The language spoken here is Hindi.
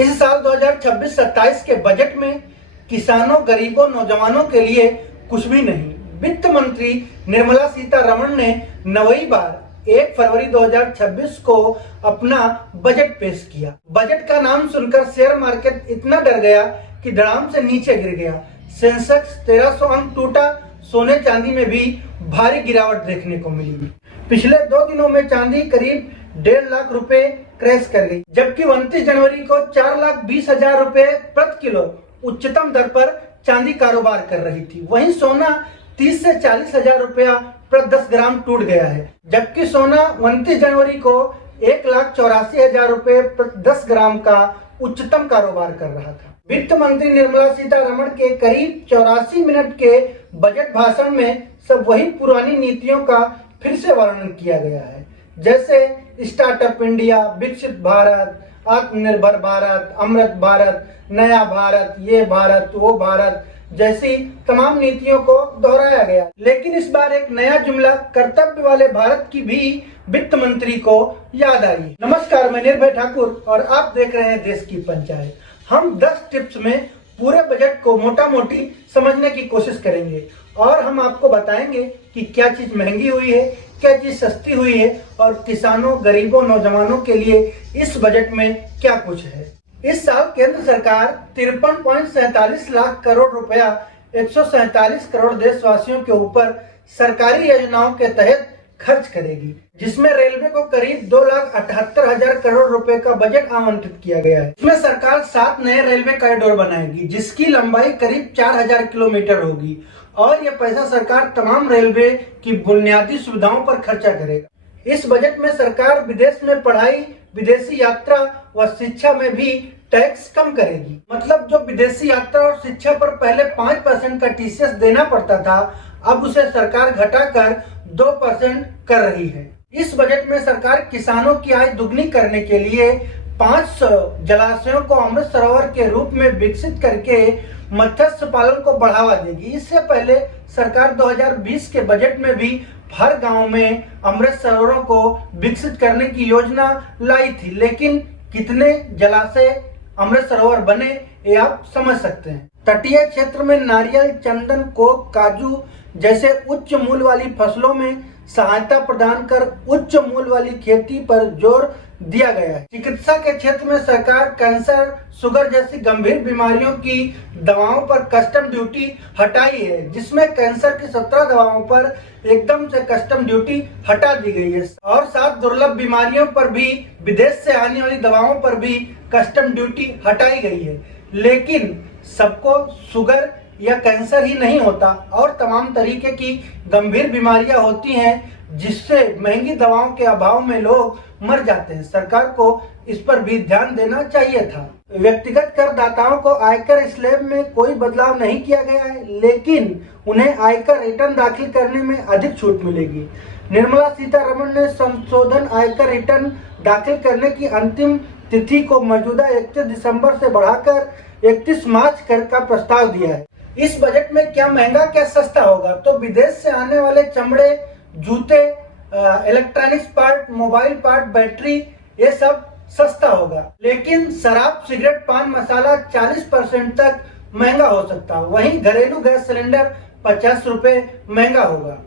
इस साल 2026-27 के बजट में किसानों, गरीबों, नौजवानों के लिए कुछ भी नहीं। वित्त मंत्री निर्मला सीतारमण ने नौवीं बार 1 फरवरी 2026 को अपना बजट पेश किया। बजट का नाम सुनकर शेयर मार्केट इतना डर गया कि धड़ाम से नीचे गिर गया। सेंसेक्स 1300 अंक टूटा। सोने चांदी में भी भारी गिरावट देखने को मिली। पिछले 2 दिनों में चांदी करीब 1.5 लाख रुपए क्रैश कर गई, जबकि 29 जनवरी को 4,20,000 रुपए प्रति किलो उच्चतम दर पर चांदी कारोबार कर रही थी। वहीं सोना 30 से 40,000 रुपया प्रति 10 ग्राम टूट गया है, जबकि सोना 29 जनवरी को 1,84,000 रुपए प्रति 10 ग्राम का उच्चतम कारोबार कर रहा था। वित्त मंत्री निर्मला सीतारमण के करीब 84 मिनट के बजट भाषण में सब वही पुरानी नीतियों का फिर से वर्णन किया गया है, जैसे स्टार्टअप इंडिया, विकसित भारत, आत्मनिर्भर भारत, अमृत भारत, नया भारत, ये भारत, वो भारत जैसी तमाम नीतियों को दोहराया गया। लेकिन इस बार एक नया जुमला कर्तव्य वाले भारत की भी वित्त मंत्री को याद आई। नमस्कार, मैं निर्भय ठाकुर और आप देख रहे हैं देश की पंचायत। हम 10 टिप्स में पूरे बजट को मोटा मोटी समझने की कोशिश करेंगे और हम आपको बताएंगे कि क्या चीज महंगी हुई है, क्या चीज सस्ती हुई है और किसानों, गरीबों, नौजवानों के लिए इस बजट में क्या कुछ है। इस साल केंद्र सरकार 53.47 लाख करोड़ रुपया 147 करोड़ देशवासियों के ऊपर सरकारी योजनाओं के तहत खर्च करेगी, जिसमें रेलवे को करीब 2,78,000 करोड़ रुपए का बजट आवंटित किया गया है। इसमें सरकार 7 नए रेलवे कॉरिडोर बनाएगी, जिसकी लंबाई करीब 4,000 किलोमीटर होगी और यह पैसा सरकार तमाम रेलवे की बुनियादी सुविधाओं पर खर्चा करेगा। इस बजट में सरकार विदेश में पढ़ाई, विदेशी यात्रा व शिक्षा में भी टैक्स कम करेगी। मतलब जो विदेशी यात्रा और शिक्षा पर पहले 5% का टीसीएस देना पड़ता था, अब उसे सरकार घटाकर 2% कर रही है। इस बजट में सरकार किसानों की आय दुगनी करने के लिए 500 जलाशयों को अमृत सरोवर के रूप में विकसित करके मत्स्य पालन को बढ़ावा देगी। इससे पहले सरकार 2020 के बजट में भी हर गांव में अमृत सरोवरों को विकसित करने की योजना लाई थी, लेकिन कितने जलाशय, अमृत सरोवर बने ये आप समझ सकते हैं। तटीय क्षेत्र में नारियल, चंदन, कोक, काजू जैसे उच्च मूल्य वाली फसलों में सहायता प्रदान कर उच्च मूल्य वाली खेती पर जोर दिया गया है। चिकित्सा के क्षेत्र में सरकार कैंसर, शुगर जैसी गंभीर बीमारियों की दवाओं पर कस्टम ड्यूटी हटाई है, जिसमें कैंसर की 17 दवाओं पर एकदम से कस्टम ड्यूटी हटा दी गई है और 7 दुर्लभ बीमारियों पर भी, विदेश से आने वाली दवाओं पर भी कस्टम ड्यूटी हटाई गई है। लेकिन सबको शुगर या कैंसर ही नहीं होता और तमाम तरीके की गंभीर बीमारियां होती हैं, जिससे महंगी दवाओं के अभाव में लोग मर जाते हैं। सरकार को इस पर भी ध्यान देना चाहिए था। व्यक्तिगत करदाताओं को आयकर स्लैब में कोई बदलाव नहीं किया गया है, लेकिन उन्हें आयकर रिटर्न दाखिल करने में अधिक छूट मिलेगी। निर्मला सीतारमण ने संशोधन आयकर रिटर्न दाखिल करने की अंतिम तिथि को मौजूदा 31 दिसंबर से बढ़ाकर 31 मार्च का प्रस्ताव दिया है। इस बजट में क्या महंगा क्या सस्ता होगा, तो विदेश से आने वाले चमड़े, जूते, electronics part, mobile part, battery ये सब सस्ता होगा। लेकिन शराब, सिगरेट, पान मसाला 40% तक महंगा हो सकता है। वहीं घरेलू गैस सिलेंडर 50 रुपए महंगा होगा।